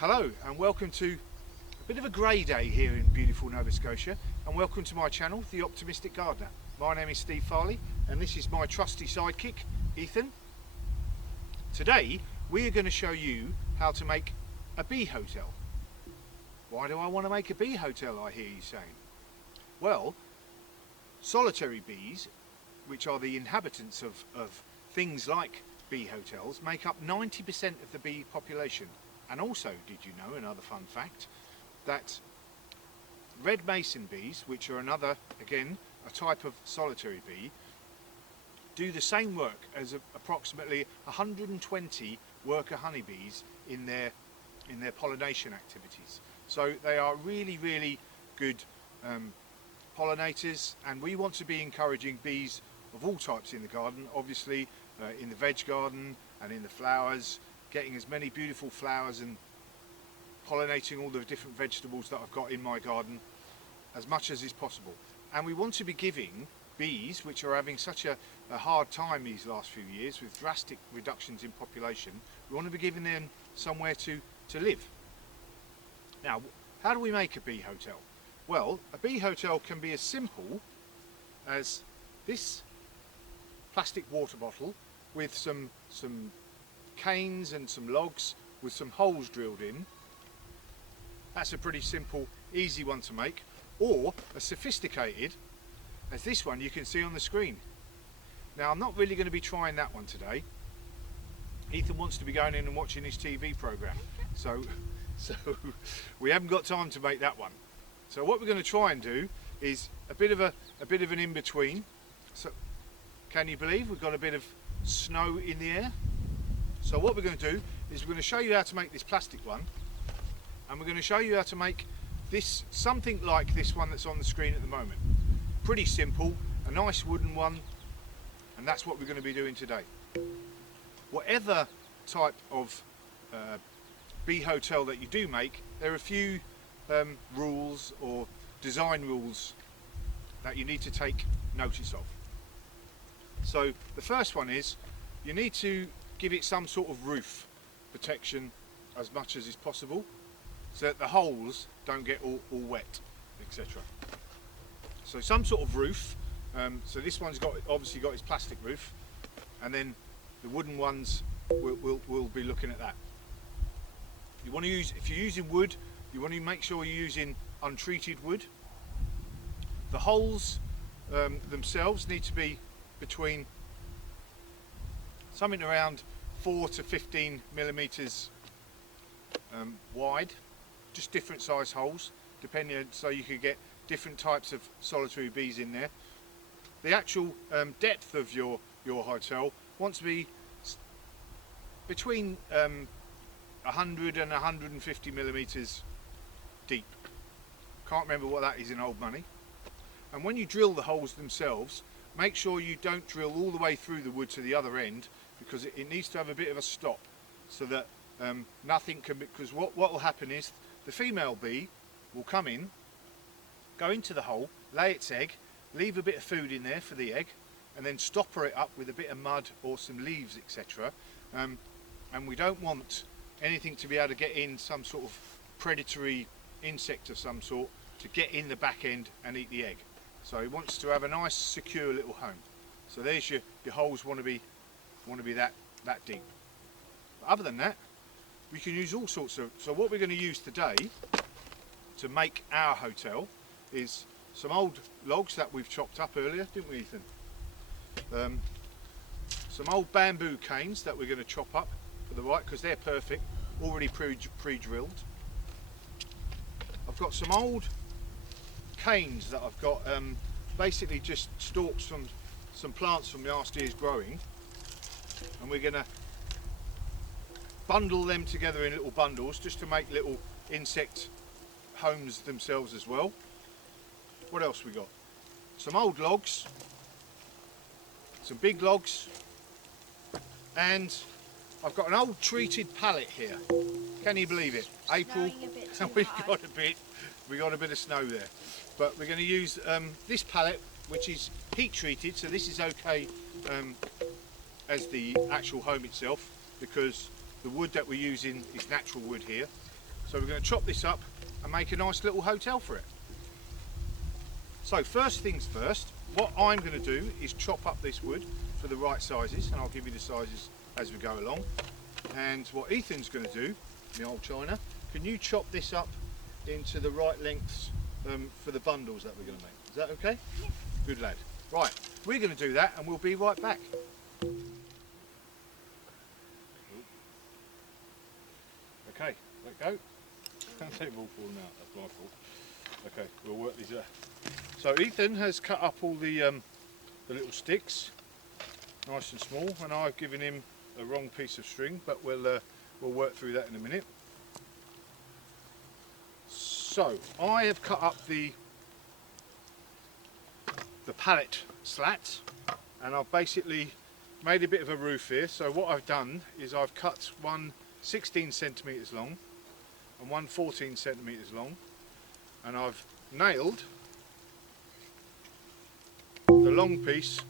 Hello and welcome to a bit of a grey day here in beautiful Nova Scotia, and welcome to my channel, The Optimistic Gardener. My name is Steve Farley and this is my trusty sidekick, Ethan. Today we are going to show you how to make a bee hotel. Why do I want to make a bee hotel, I hear you saying? Well, solitary bees, which are the inhabitants of things like bee hotels, make up 90% of the bee population. And also, did you know, another fun fact, that red mason bees, which are another, again, a type of solitary bee, do the same work as approximately 120 worker honeybees in their pollination activities. So they are really good pollinators, and we want to be encouraging bees of all types in the garden, obviously in the veg garden and in the flowers, getting as many beautiful flowers and pollinating all the different vegetables that I've got in my garden as much as is possible. And we want to be giving bees, which are having such a hard time these last few years with drastic reductions in population, we want to be giving them somewhere to live. Now, how do we make a bee hotel? Well, a bee hotel can be as simple as this plastic water bottle with some canes and some logs with some holes drilled in. That's a pretty simple, easy one to make, or as sophisticated as this one you can see on the screen. Now, I'm not really going to be trying that one today. Ethan wants to be going in and watching his TV program, so we haven't got time to make that one. So what we're going to try and do is a bit of an in-between. So can you believe we've got a bit of snow in the air? So what we're going to do is we're going to show you how to make this plastic one, and we're going to show you how to make this, something like this one that's on the screen at the moment. Pretty simple, a nice wooden one, and that's what we're going to be doing today. Whatever type of bee hotel that you do make, there are a few rules or design rules that you need to take notice of. So the first one is you need to give it some sort of roof protection as much as is possible, so that the holes don't get all wet, etc. So some sort of roof. So this one's obviously got its plastic roof, and then the wooden ones we'll be looking at that. You want to use, if you're using wood, you want to make sure you're using untreated wood. The holes themselves need to be between something around 4 to 15 millimeters wide, just different size holes, depending, so you could get different types of solitary bees in there. The actual depth of your hotel wants to be between 100 and 150 millimeters deep. Can't remember what that is in old money. And when you drill the holes themselves, make sure you don't drill all the way through the wood to the other end, because it needs to have a bit of a stop, so that nothing can be, because what will happen is the female bee will come in, go into the hole, lay its egg, leave a bit of food in there for the egg, and then stopper it up with a bit of mud or some leaves, etc. And we don't want anything to be able to get in, some sort of predatory insect of some sort, to get in the back end and eat the egg. So it wants to have a nice secure little home. So there's your holes want to be that deep. But other than that, we can use all sorts of, so what we're going to use today to make our hotel is some old logs that we've chopped up earlier, didn't we, Ethan? Some old bamboo canes that we're going to chop up for the right, because they're perfect, already pre-drilled. I've got some old canes that I've got, basically just stalks from some plants from last year's growing, and we're going to bundle them together in little bundles just to make little insect homes themselves as well. What else we got? Some old logs, some big logs, and I've got an old treated pallet here. Can you believe it? April, we got a bit of snow there. But we're going to use this pallet, which is heat treated, so this is okay as the actual home itself, because the wood that we're using is natural wood here. So we're going to chop this up and make a nice little hotel for it. So first things first, what I'm going to do is chop up this wood for the right sizes, and I'll give you the sizes as we go along. And what Ethan's going to do, the old China, can you chop this up into the right lengths for the bundles that we're going to make? Is that okay? Yeah. Good lad. Right, we're going to do that and we'll be right back. Okay, let go. They've all fallen out, that's my fault. Okay, we'll work these out. So Ethan has cut up all the little sticks, nice and small, and I've given him a wrong piece of string, but we'll work through that in a minute. So I have cut up the pallet slats, and I've basically made a bit of a roof here. So what I've done is I've cut one 16 centimetres long and one 14 centimetres long, and I've nailed the long piece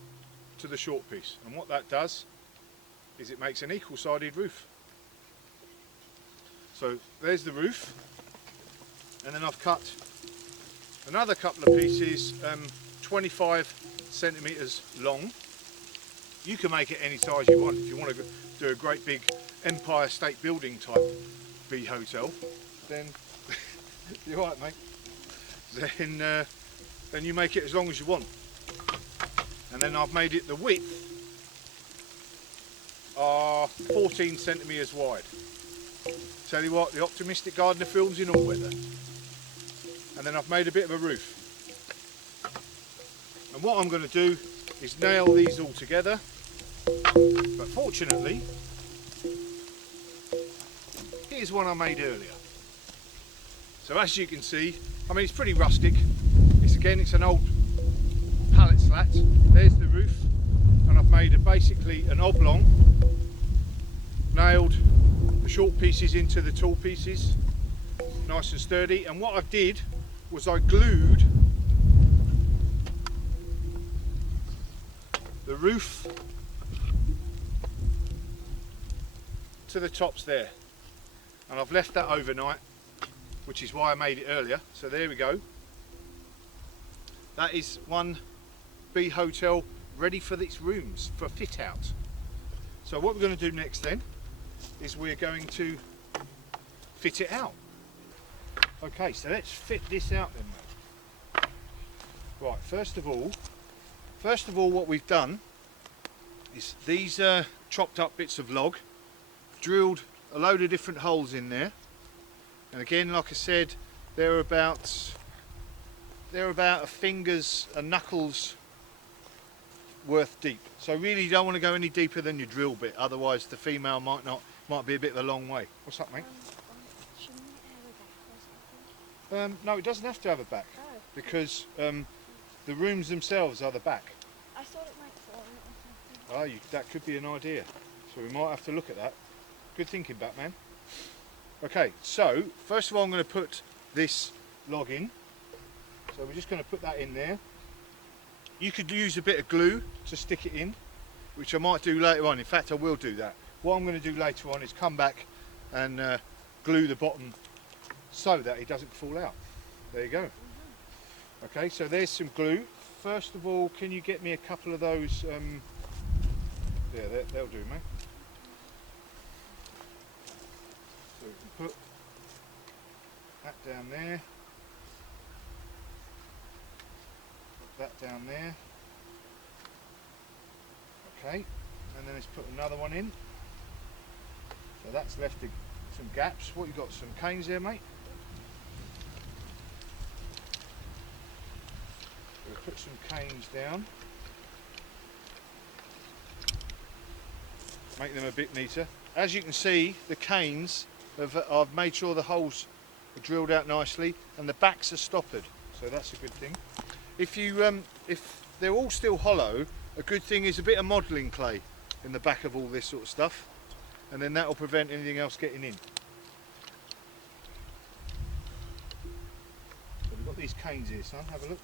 to the short piece, and what that does is it makes an equal-sided roof. So there's the roof, and then I've cut another couple of pieces 25 centimetres long. You can make it any size you want. If you want to do a great big Empire State Building type bee hotel, then you're right, mate. Then you make it as long as you want. And then I've made it the width are 14 centimetres wide. Tell you what, the Optimistic Gardener films in all weather. And then I've made a bit of a roof. And what I'm going to do is nail these all together. But fortunately, here's one I made earlier. So as you can see, I mean, it's pretty rustic. It's an old pallet slat. There's the roof, and I've made basically an oblong, nailed the short pieces into the tall pieces, nice and sturdy. And what I did was I glued the roof to the tops there, and I've left that overnight, which is why I made it earlier. So there we go. That is one bee hotel ready for its rooms for fit out. So what we're going to do next then is we're going to fit it out. Okay, so let's fit this out then, mate. Right, first of all what we've done is these chopped up bits of log, drilled a load of different holes in there, and again, like I said, they're about a finger's and knuckles worth deep. So really you don't want to go any deeper than your drill bit, otherwise the female might be a bit of a long way. What's up, mate? Shouldn't it have a back or something? No, it doesn't have to have a back, Oh. because the rooms themselves are the back. I thought it might fall on it or something. That could be an idea. So we might have to look at that. Good thinking, Batman. Okay, so first of all I'm going to put this log in. So we're just going to put that in there. You could use a bit of glue to stick it in, which I might do later on. In fact, I will do that. What I'm going to do later on is come back and glue the bottom so that it doesn't fall out. There you go. Okay, so there's some glue. First of all, can you get me a couple of those? Yeah, they'll do, mate. So we can put that down there. Put that down there. Okay, and then let's put another one in. So that's left some gaps. What, you got some canes there, mate? We'll put some canes down. Make them a bit neater. As you can see, the canes, I've made sure the holes are drilled out nicely and the backs are stoppered, so that's a good thing. If they're all still hollow, a good thing is a bit of modelling clay in the back of all this sort of stuff, and then that will prevent anything else getting in. So we've got these canes here, son, have a look.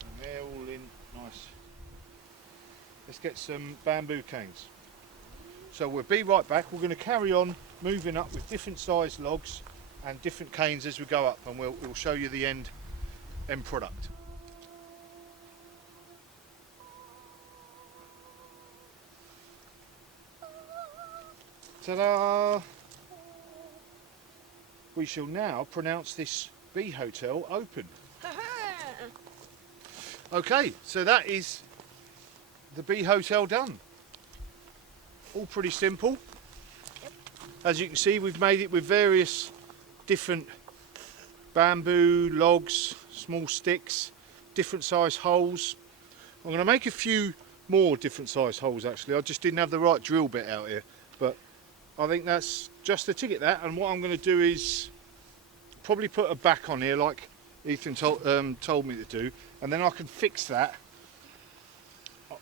And they're all in nice. Let's get some bamboo canes. So we'll be right back. We're going to carry on moving up with different sized logs and different canes as we go up, and we'll show you the end product. Ta-da! We shall now pronounce this bee hotel open. Okay, so that is the bee hotel done. All pretty simple. As you can see, we've made it with various different bamboo, logs, small sticks, different size holes. I'm going to make a few more different size holes actually. I just didn't have the right drill bit out here, but I think that's just the ticket that. And what I'm going to do is probably put a back on here like Ethan told me to do, and then I can fix that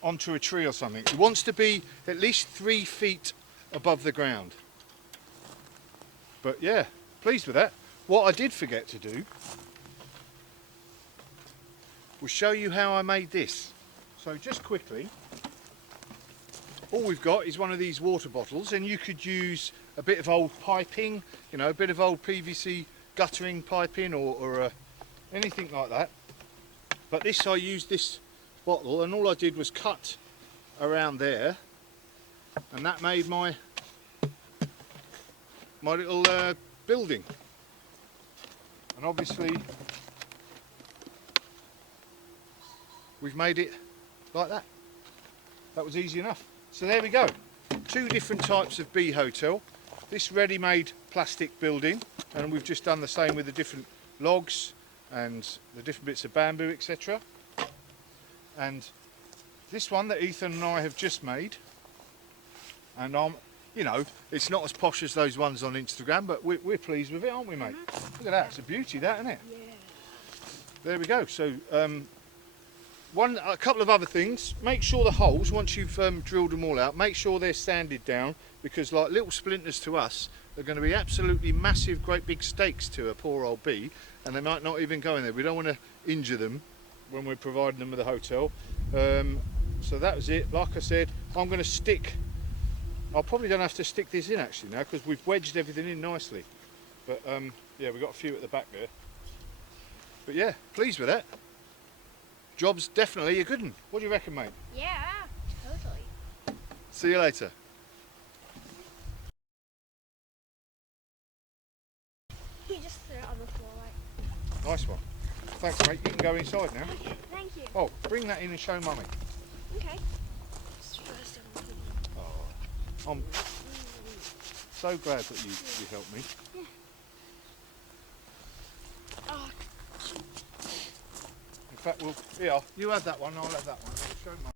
onto a tree or something. It wants to be at least 3 feet above the ground. But yeah, pleased with that. What I did forget to do was show you how I made this. So just quickly, all we've got is one of these water bottles, and you could use a bit of old piping, you know, a bit of old PVC guttering piping or anything like that. But this, I used this bottle, and all I did was cut around there, and that made my little building. And obviously we've made it like that. That was easy enough. So there we go, 2 different types of bee hotel. This ready-made plastic building, and we've just done the same with the different logs and the different bits of bamboo, etc. And this one that Ethan and I have just made, and you know, it's not as posh as those ones on Instagram, but we're pleased with it, aren't we, mate? Look at that, it's a beauty, that, isn't it? Yeah. There we go. So a couple of other things. Make sure the holes, once you've drilled them all out, make sure they're sanded down, because like little splinters to us, they're going to be absolutely massive, great big stakes to a poor old bee, and they might not even go in there. We don't want to injure them when we're providing them with a hotel. So that was it. Like I said, I'm going to stick, I'll probably don't have to stick this in actually now, because we've wedged everything in nicely. But yeah, we've got a few at the back there. But yeah, pleased with that. Job's definitely a good one. What do you reckon, mate? Yeah, totally. See you later. You just threw it on the floor like. Nice one. Thanks, mate. You can go inside now. Okay, thank you. Oh, bring that in and show Mummy. Okay. Oh, I'm so glad that you helped me. Yeah. Oh. In fact, you have that one, I'll have that one. I'll show Mum.